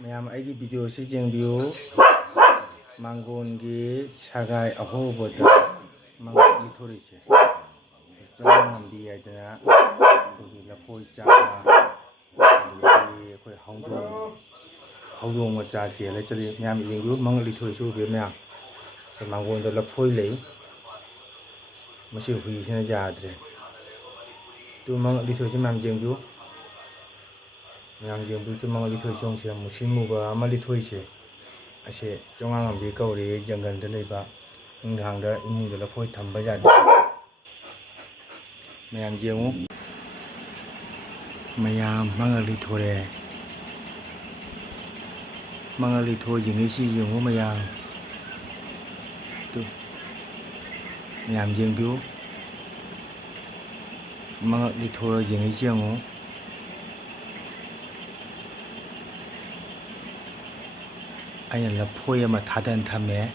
ꯃꯌꯥꯝ ꯑꯩꯒꯤ ꯚꯤꯗꯤꯑꯣꯁꯤ ꯌꯦꯡꯕꯤꯌꯨ ꯃꯥꯡꯒꯣꯟꯒꯤ ꯁꯒꯥꯏ ꯑꯍꯣꯕꯗ ꯃꯉꯛ ꯂꯤꯊꯣꯔꯛꯏꯁꯦ ꯆꯔꯥ ꯉꯝꯕꯤ ꯍꯥꯏꯗꯅ ꯑꯩꯈꯣꯏꯒꯤ ꯂꯐꯣꯏ ꯆꯥꯕ ꯑꯗꯒꯤ ꯑꯩꯈꯣꯏ ꯍꯧꯗꯣꯡ ꯃꯆꯥ ꯆꯦꯜꯂ ꯆꯠꯂꯤ ꯃꯌꯥꯝ ꯌꯦꯡꯕꯤꯌꯨ ꯃꯉꯛ ꯂꯤꯊꯣꯔꯛꯏꯁꯤ ꯎꯕꯤꯌꯨ ꯃꯌꯥꯝ ꯃꯥꯡꯒꯣꯟꯗ ꯂꯐꯣꯏ ꯂꯩ ꯃꯁꯤ ꯍꯨꯏꯁꯤꯅ ꯌꯥꯗ꯭ꯔꯦ ꯇꯨ ꯃꯉꯛ ꯂꯤꯊꯣꯔꯛꯏꯁꯤ ꯃꯌꯥꯝ ꯌꯦꯡꯕꯤꯌꯨ ꯃꯉꯛ ꯂꯤꯊꯣꯏ ꯆꯣꯡꯁꯦ ꯃꯨꯁꯤꯟ ꯃꯨꯕ ꯑꯃ ꯂꯤꯊꯣꯏꯁꯦ ꯑꯁꯦ ꯆꯣꯡꯉꯥꯡꯉꯝꯕꯤ ꯀꯧꯔꯤ ꯖꯪꯒꯜꯗ ꯂꯩꯕ ꯅꯨꯡꯗꯥꯡꯗ ꯏꯃꯨꯡꯗ ꯂꯐꯣꯏ ꯊꯝꯕ ꯌꯥꯗꯦ ꯃꯌꯥꯝ ꯌꯦꯡꯉꯨ ꯃꯌꯥꯝ ꯃꯉꯛ ꯂꯤꯊꯣꯔꯛꯑꯦ ꯃꯉꯛ ꯂꯤꯊꯣꯏꯁꯤꯉꯩꯁꯤ ꯌꯦꯡꯉꯨ ꯃꯌꯥꯝ ꯃꯌꯥꯝ ꯌꯦꯡꯕꯤꯌꯨ mangak lithora jengai siango aina lafoi ama thadan thame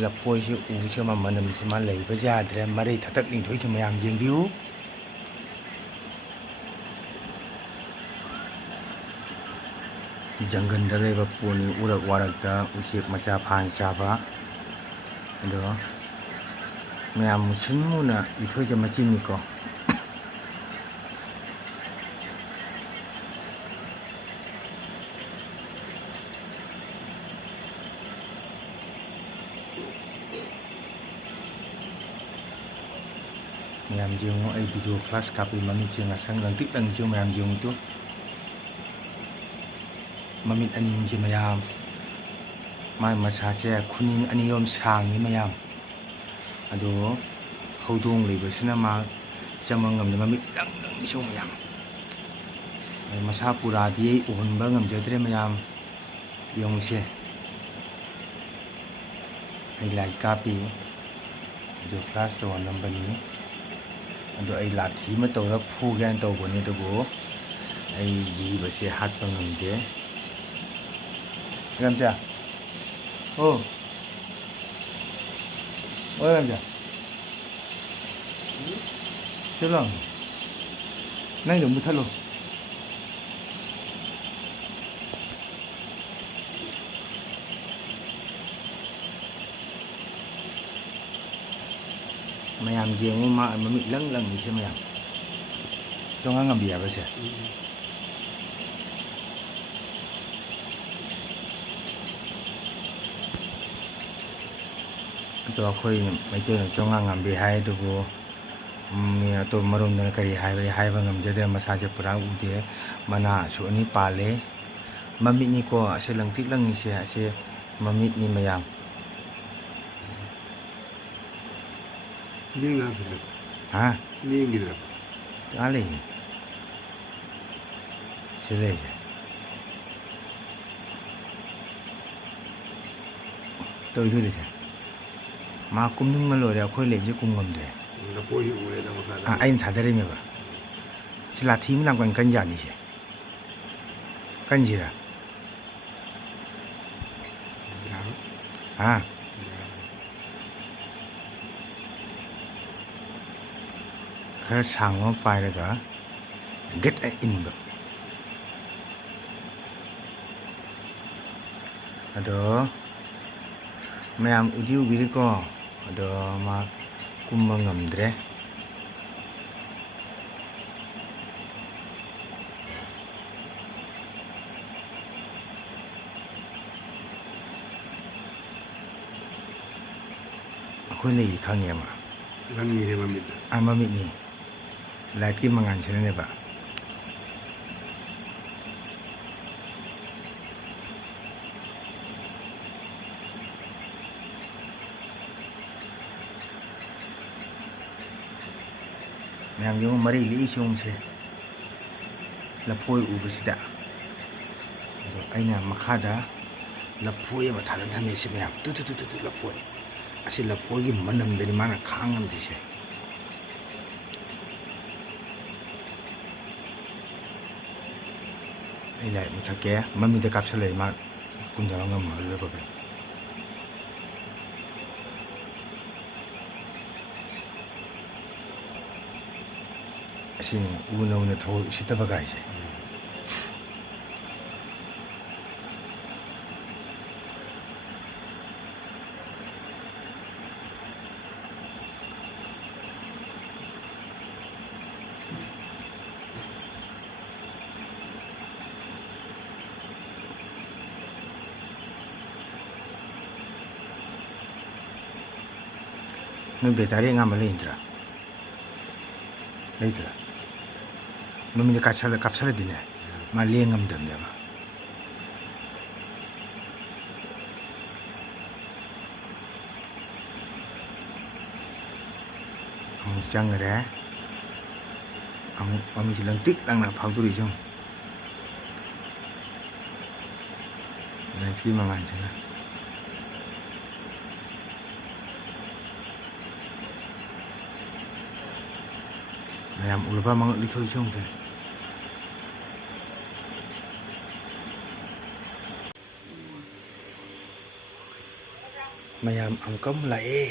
lafoi si u se ma manam se ma lei ba jadre mare thatak ning thoi se mayam jengbiu jangan da leba puni urak warak da usik macha phan saba ado mayam musinmuna ithoi je machin ni ko mayam jeng ai video class kapi mami jeng asang lang tik lang jeng mayam jeng itu mamit ani je mayam mai masa se khuning ani yom sangi mayam ado khodong leibasina ma chamangam de mamit dang dang so mayam masa pura di uhunba ngam jadre mayam yong se ai lai kapi video class to number ni ado ai lathi ma tawra phu gan taw boni dugo ai ji ba se hat pa ngamde gamja oh gamja silang nai do muthalo mayam jengu ma mamit lang lang ni se mayam chonga ngam bia ba se to khoi mai te chonga ngam bi hai du bo mi to marum na kari hai ba ngam je de masa je pura u de mana su ani pale mamit ni ko ase lang tik lang ni se ase mamit ni mayam Ni nga bila. Ha? Ni ngira. Ali. Sile. Tôi chưa được. Mà cũng nhưng mà rồi khôi lệ chứ cũng ngầm đấy. Là bôi u le da ma À anh thả đây mà. Chỉ là thím làm còn cân giản đi chứ. Cân gì à? À. khá sang nó phải là cả get in được đó mấy em udiu biri ko đó mà cũng mà ngầm đấy khối này khang em à lan ni he mamit mamit ni lagi mangan sini Pak. Mayam yung mari li isong se lapoy ubusida. Ay na makada lapoy matalan na si mayam. Tu lapoy. ꯑꯁꯤ ꯂꯐꯣꯏꯒꯤ ꯃꯅꯝꯗꯅꯤ ꯃꯥꯅ ꯈꯥꯡꯉꯝꯗ꯭ꯔꯤꯁꯦ. ꯑꯩ light ꯃꯨꯊꯠꯀꯦ. ꯃꯃꯤꯗ ꯀꯥꯞꯁꯤꯜꯂꯛꯏ ꯃꯥ ꯀꯨꯝꯊꯕ ꯉꯝꯃꯔꯣꯏꯗꯕ ꯀꯩꯅꯣ. ꯑꯁꯤꯅꯤ ꯎꯅ ꯎꯅ ꯊꯑꯣꯏ ꯎꯁꯤꯠꯇꯕ ꯒꯥꯏꯁꯦ. ꯅꯣꯏ ꯕꯦꯇꯥꯔꯤ ꯑꯉꯥꯡꯕ ꯂꯩꯗ꯭ꯔꯥ? ꯂꯩꯇ꯭ꯔꯥ? ꯃꯃꯤꯡꯗ ꯀꯥꯞꯁꯜꯂꯗꯤꯅꯦ ꯃꯥ ꯂꯦꯡꯉꯝꯗꯕꯅꯦꯕ. ꯑꯃꯨꯛ ꯆꯪꯈ꯭ꯔꯦ. ꯑꯃꯨꯛ ꯃꯃꯤꯡꯁꯤ ꯂꯪꯇꯤꯛ ꯂꯪꯅ ꯐꯥꯎꯗꯣꯔꯤꯁꯤ ꯑꯃꯨꯛ. ꯂꯥꯏꯠꯀꯤ ꯃꯉꯥꯟꯁꯤꯅ. ꯃꯌꯥꯝ ꯎꯔꯕ ꯃꯉꯛ ꯂꯤꯊꯣꯏꯁꯤ ꯑꯃꯨꯛ. ꯃꯌꯥꯝ ꯑꯃꯨꯛꯀ ꯑꯃꯨꯛ ꯂꯥꯛꯑꯦ.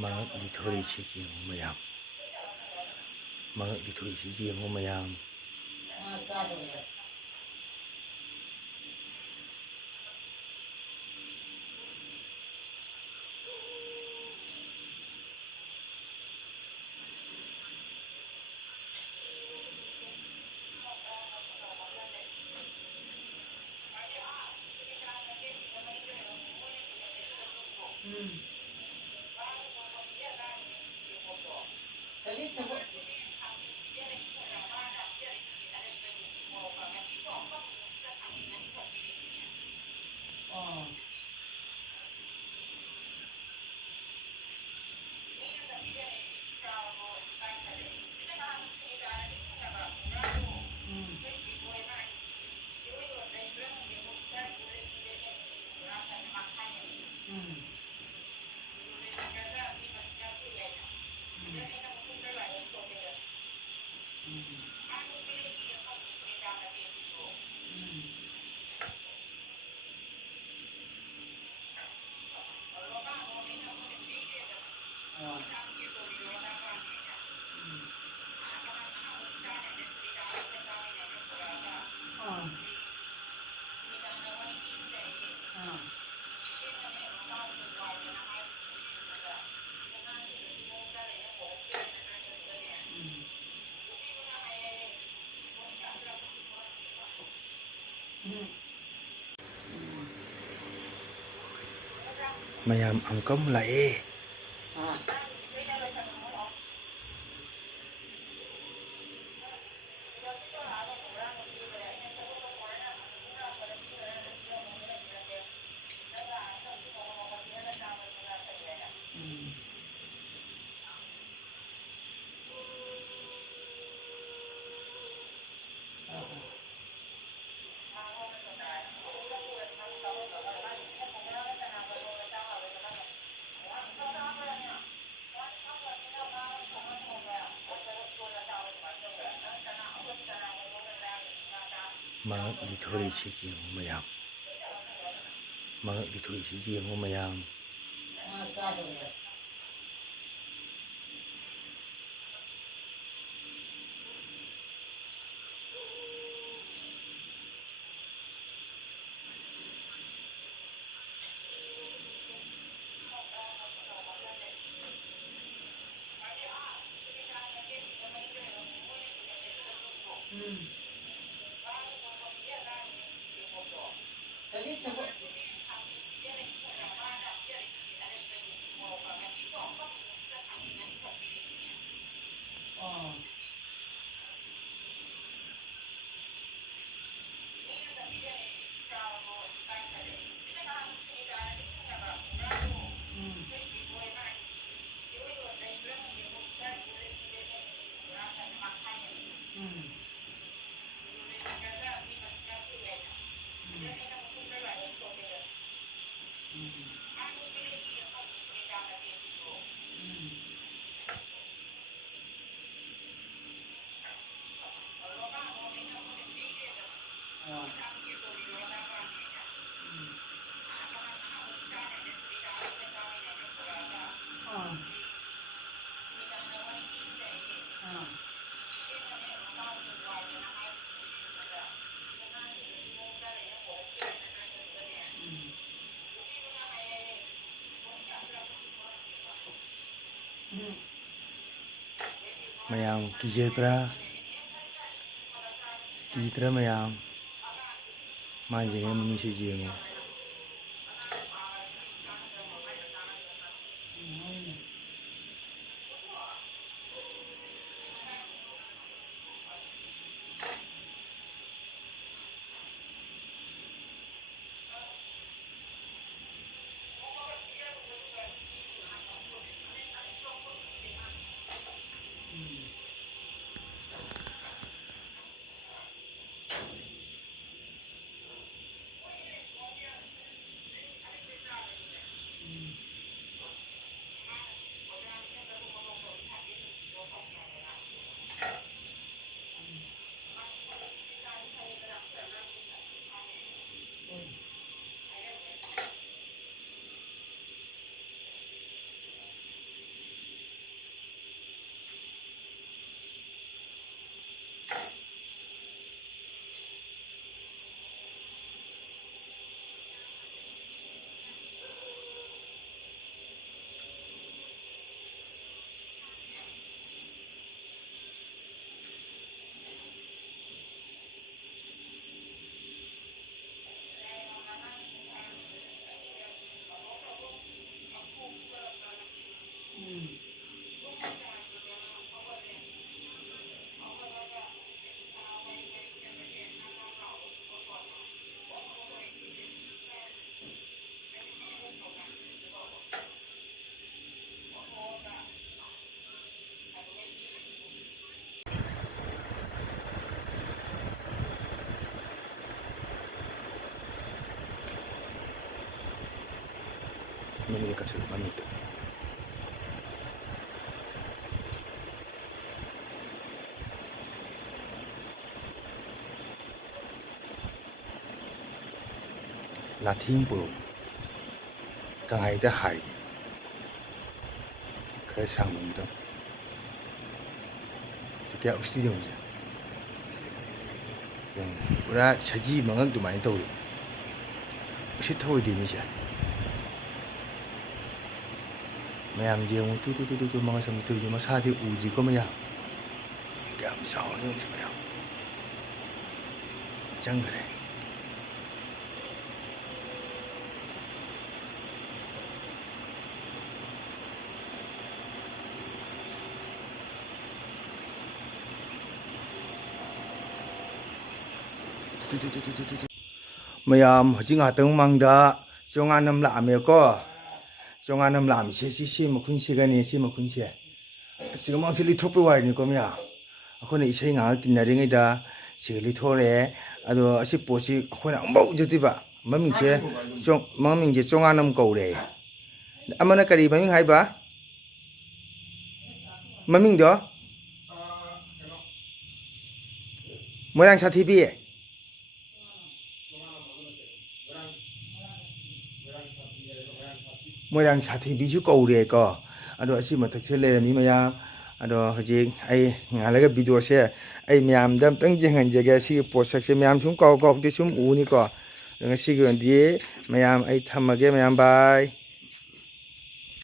ꯃꯉꯛ ꯂꯤꯊꯣꯔꯛꯏꯁꯤ ꯌꯦꯡꯉꯨ ꯃꯌꯥꯝ. ꯃꯉꯛ ꯂꯤꯊꯣꯏꯁꯤ ꯌꯦꯡꯉꯨ ꯃꯌꯥꯝ. ꯃꯌꯥꯝ ꯑꯃꯨꯛꯀ ꯑꯃꯨꯛ ꯂꯥꯛꯑꯦ. ꯃꯉꯛ ꯂꯤꯊꯣꯔꯛꯏꯁꯤ ꯌꯦꯡꯉꯨ ꯃꯌꯥꯝ. ꯃꯉꯛ ꯂꯤꯊꯣꯏꯁꯤ ꯌꯦꯡꯉꯨ ꯃꯌꯥꯝ. ꯃꯌꯥꯝ ꯀꯤꯖꯗ꯭ꯔꯥ ꯀꯤꯗ꯭ꯔꯥ ꯃꯌꯥꯝ ꯃꯥꯟꯖꯤꯉꯩ ꯃꯃꯤꯠꯁꯤ ꯌꯦꯡꯉꯨ mamikat sila mamito Lathing puro Kangayda hai Kaya sang mundam Kaya usti yung siya Yung pura saji mangang dumain tawri Usi tawri din siya Mayam yung tu mga samito yung masadi uji ko mayam Kaya masaw yung siya mayam Diyan ka rin Mayam hajing atang mangda Chonganam lame ko Chonganam lame si makun si gani si makun si Sigamang sili thope wari ni ko mya Ako na isay nga tinaring ida Sigili thore Ado asi posi ako na ambaw jati ba Maming je chonganam ko re Amana kari maming hai ba Maming do Moirang sa TV Moirang sa TV ju ko re ko Ado asi matak sele mi maya Ado hajing ay ngalaga video se ay miyam dam tang jengan jaga si posak se miyam sum ko di sum uni ko ngasi gi ndi miyam ay thamage miyam bye